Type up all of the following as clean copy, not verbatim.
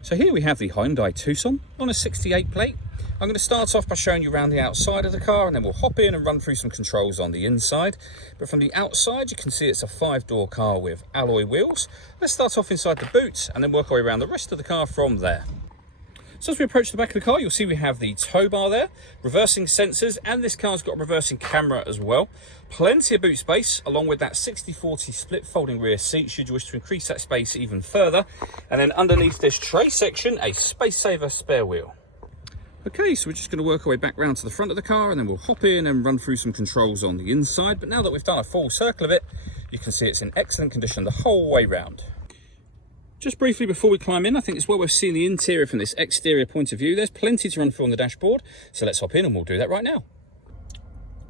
So here we have the Hyundai Tucson on a 68 plate. I'm going to start off by showing you around the outside of the car, and then we'll hop in and run through some controls on the inside. But from the outside, you can see it's a 5-door car with alloy wheels. Let's start off inside the boot and then work our way around the rest of the car from there. So as we approach the back of the car, you'll see we have the tow bar there, reversing sensors, and this car's got a reversing camera as well. Plenty of boot space, along with that 60/40 split folding rear seat, should you wish to increase that space even further. And then underneath this tray section, a space saver spare wheel. Okay, so we're just going to work our way back round to the front of the car, and then we'll hop in and run through some controls on the inside. But now that we've done a full circle of it, you can see it's in excellent condition the whole way round. Just briefly before we climb in, I think it's well worth seeing the interior from this exterior point of view. There's plenty to run through on the dashboard, so let's hop in and we'll do that right now.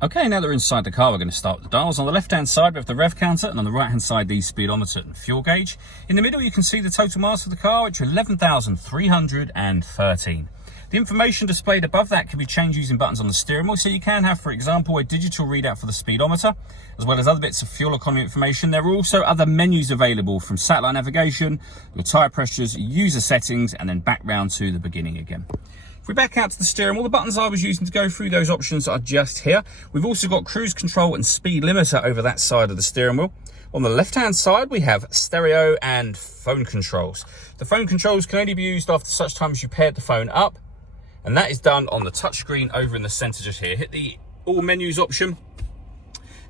Okay, now that we're inside the car, we're going to start with the dials. On the left-hand side, we have the rev counter, and on the right-hand side, the speedometer and fuel gauge. In the middle, you can see the total miles of the car, which are 11,313. The information displayed above that can be changed using buttons on the steering wheel, so you can have, for example, a digital readout for the speedometer, as well as other bits of fuel economy information. There are also other menus available, from satellite navigation, your tyre pressures, user settings, and then back round to the beginning again. If we back out to the steering wheel, the buttons I was using to go through those options are just here. We've also got cruise control and speed limiter over that side of the steering wheel. On the left-hand side, we have stereo and phone controls. The phone controls can only be used after such time as you paired the phone up, and that is done on the touchscreen over in the center just here. Hit the all menus option,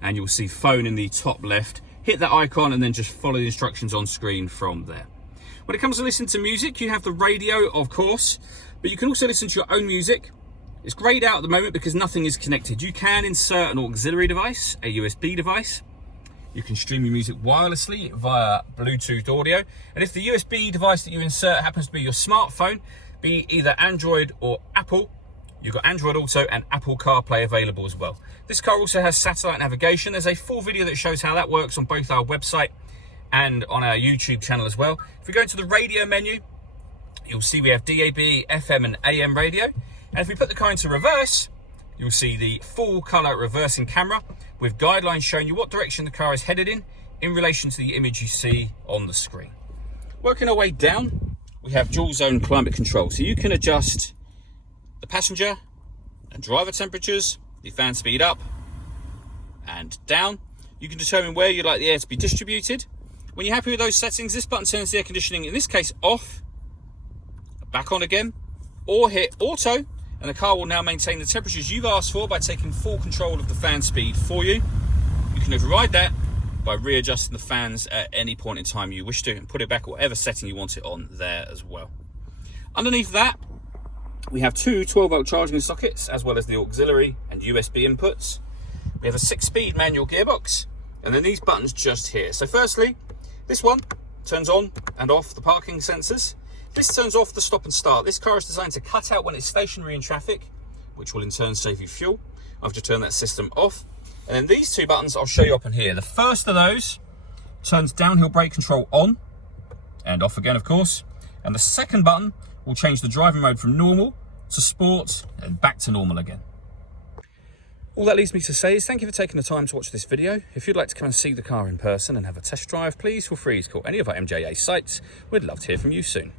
and you'll see phone in the top left. Hit that icon and then just follow the instructions on screen from there. When it comes to listening to music, you have the radio, of course, but you can also listen to your own music. It's grayed out at the moment because nothing is connected. You can insert an auxiliary device, a USB device. You can stream your music wirelessly via Bluetooth audio. And if the USB device that you insert happens to be your smartphone, be either Android or Apple, you've got Android Auto and Apple CarPlay available as well. This car also has satellite navigation. There's a full video that shows how that works on both our website and on our YouTube channel as well. If we go into the radio menu, you'll see we have DAB, FM and AM radio. And if we put the car into reverse, you'll see the full color reversing camera with guidelines showing you what direction the car is headed in relation to the image you see on the screen. Working our way down, we have dual zone climate control. So you can adjust the passenger and driver temperatures, the fan speed up and down. You can determine where you'd like the air to be distributed. When you're happy with those settings, this button turns the air conditioning, in this case, off, back on again, or hit auto, and the car will now maintain the temperatures you've asked for by taking full control of the fan speed for you. You can override that by readjusting the fans at any point in time you wish to, and put it back at whatever setting you want it on there as well. Underneath that, we have two 12-volt charging sockets, as well as the auxiliary and USB inputs. We have a 6-speed manual gearbox, and then these buttons just here. So firstly, this one turns on and off the parking sensors. This turns off the stop and start. This car is designed to cut out when it's stationary in traffic, which will in turn save you fuel. I've just turned that system off. And then these two buttons I'll show you up in here. The first of those turns downhill brake control on and off again, of course. And the second button will change the driving mode from normal to sport and back to normal again. All that leaves me to say is thank you for taking the time to watch this video. If you'd like to come and see the car in person and have a test drive, please feel free to call any of our MJA sites. We'd love to hear from you soon.